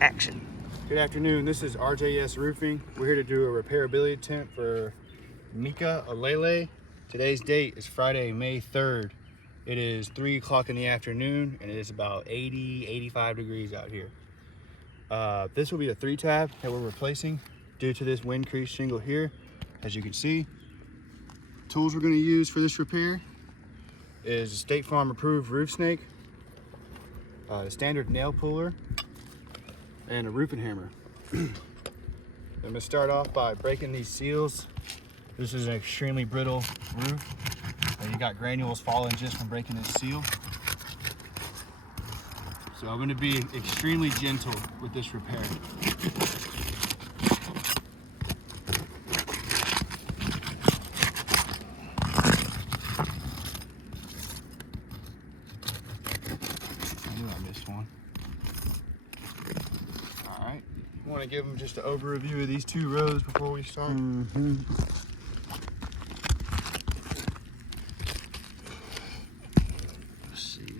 Action. Good afternoon, this is RJS Roofing. We're here to do a repairability attempt for Meka, Olele. Today's date is Friday, May 3rd. It is 3 o'clock in the afternoon and it is about 85 degrees out here. This will be a 3-tab that we're replacing due to this wind crease shingle here. As you can see, tools we're going to use for this repair is a State Farm approved roof snake, a standard nail puller, and a roofing hammer. I'm going to start off by breaking these seals. This is an extremely brittle roof. You got granules falling just from breaking this seal. So I'm going to be extremely gentle with this repair. I knew I missed one. Alright, I want to give them just an overview of these 2 rows before we start. Let's see.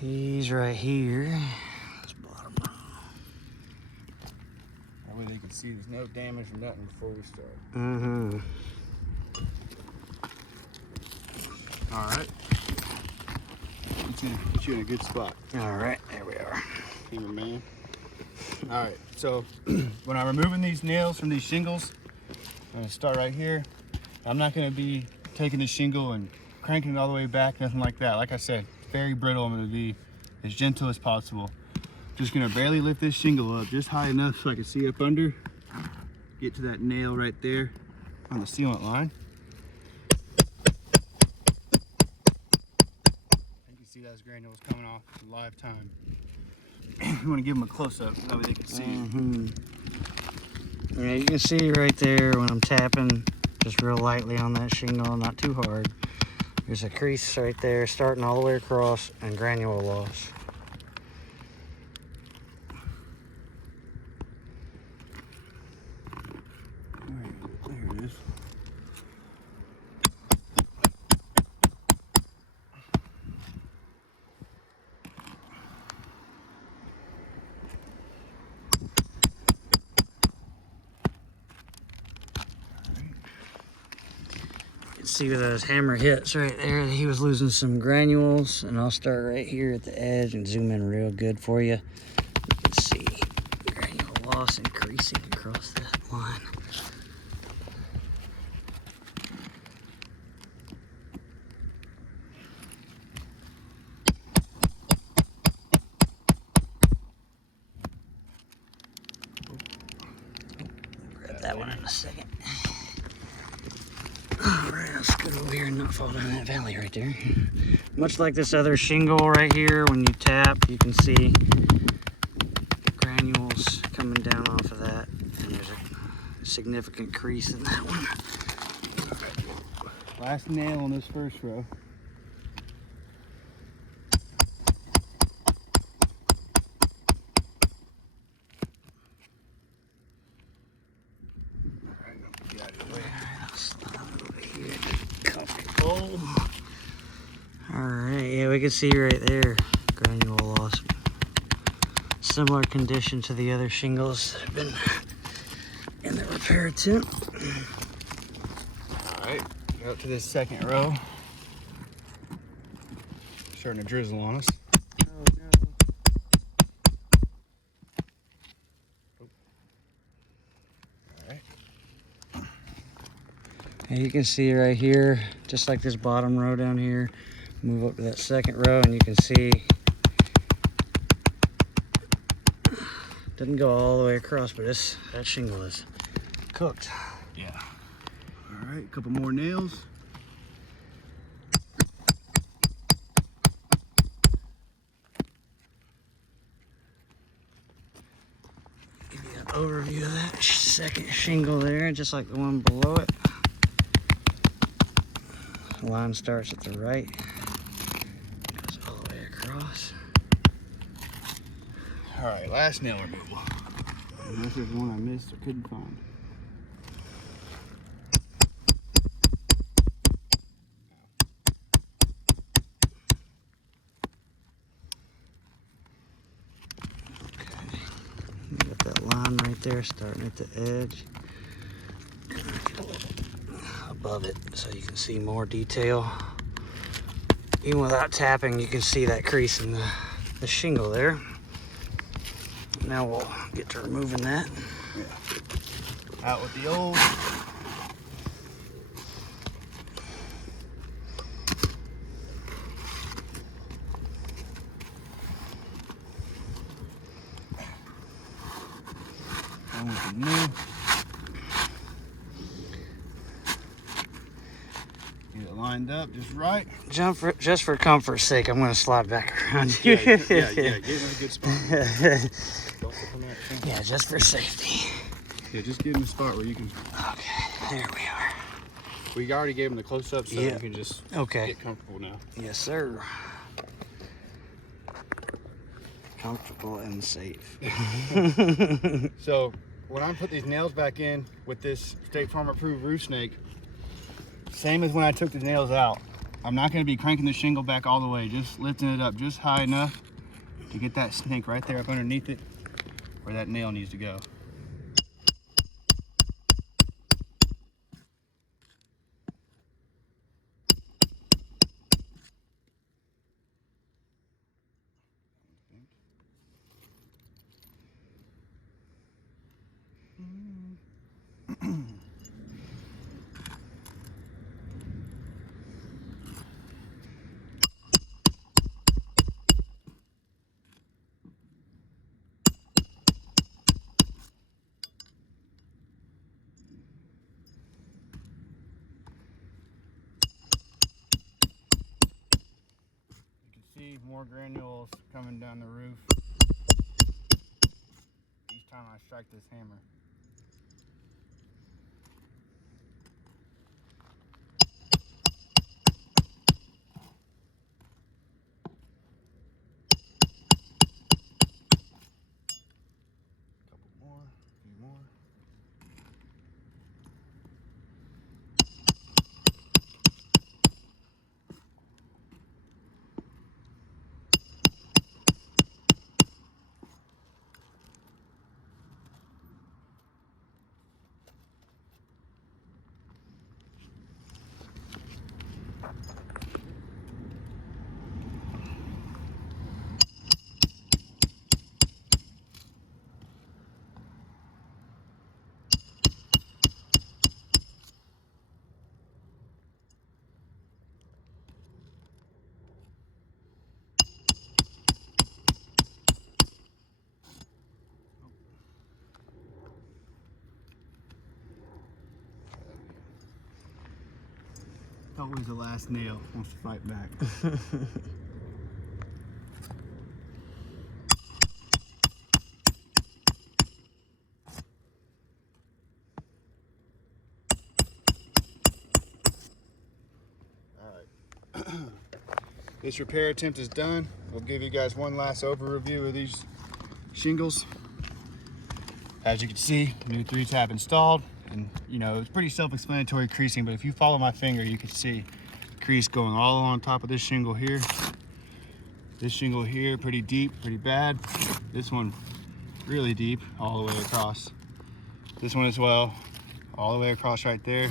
These right here. This bottom row. That way they can see there's no damage or nothing before we start. Alright. Put you in a good spot. Alright, there we are. Cameraman. Alright, so when I'm removing these nails from these shingles, I'm going to start right here. I'm not going to be taking the shingle and cranking it all the way back, nothing like that. Like I said, very brittle. I'm going to be as gentle as possible. Just going to barely lift this shingle up just high enough so I can see up under. Get to that nail right there on the sealant line. You can see those granules coming off in live time. You want to give them a close-up so that way they can see. Yeah, you can see right there when I'm tapping just real lightly on that shingle, not too hard. There's a crease right there starting all the way across and granule loss. There it is. You can see where those hammer hits right there. He was losing some granules, and I'll start right here at the edge and zoom in real good for you. You can see granule loss increasing across that line. Grab that one in a second. Alright, let's go over here and not fall down that valley right there. Much like this other shingle right here, when you tap, you can see granules coming down off of that. And there's a significant crease in that one. Last nail on this first row. Alright, yeah, we can see right there, granule loss. Similar condition to the other shingles that have been in the repair attempt. Alright, go up to this second row. Starting to drizzle on us. Oh no. Alright. And you can see right here, just like this bottom row down here, move up to that second row and you can see doesn't go all the way across, but that shingle is cooked. Yeah. Alright, a couple more nails. Give you an overview of that second shingle there, just like the one below it. The line starts at the right, goes all the way across. Alright, last nail removal. And this is one I missed or couldn't find. there, starting at the edge. And get a little above it so you can see more detail. Even without tapping, you can see that crease in the shingle there. Now we'll get to removing that. Yeah. Out with the old. And with the new. Get it lined up just right. Just for comfort's sake, I'm going to slide back around you. Yeah, get in a good spot. Don't flip on that thing. Yeah, just for safety. Yeah, just get in a spot where you can. Okay, there we are. We already gave him the close-up, so you can just get comfortable now. Yes, sir. Comfortable and safe. So when I put these nails back in with this State Farm approved roof snake, same as when I took the nails out, I'm not going to be cranking the shingle back all the way, just lifting it up just high enough to get that snake right there up underneath it where that nail needs to go. See more granules coming down the roof each time I strike this hammer. Couple more, a few more. Always the last nail wants to fight back. Alright. This repair attempt is done. We'll give you guys one last overview of these shingles. As you can see, new 3-tap installed. And you know, it's pretty self-explanatory creasing, but if you follow my finger, you can see crease going all along top of this shingle here. This shingle here, pretty deep, pretty bad. This one, really deep, all the way across. This one as well, all the way across right there.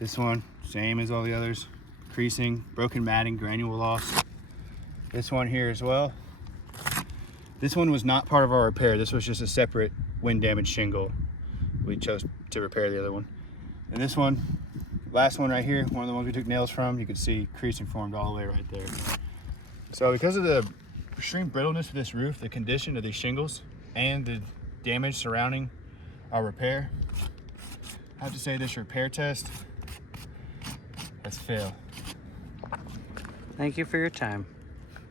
This one, same as all the others. Creasing, broken matting, granule loss. This one here as well. This one was not part of our repair. This was just a separate wind damage shingle. We chose to repair the other one. And this one, last one right here, one of the ones we took nails from, you can see creasing formed all the way right there. So because of the extreme brittleness of this roof, the condition of these shingles, and the damage surrounding our repair, I have to say this repair test has failed. Thank you for your time.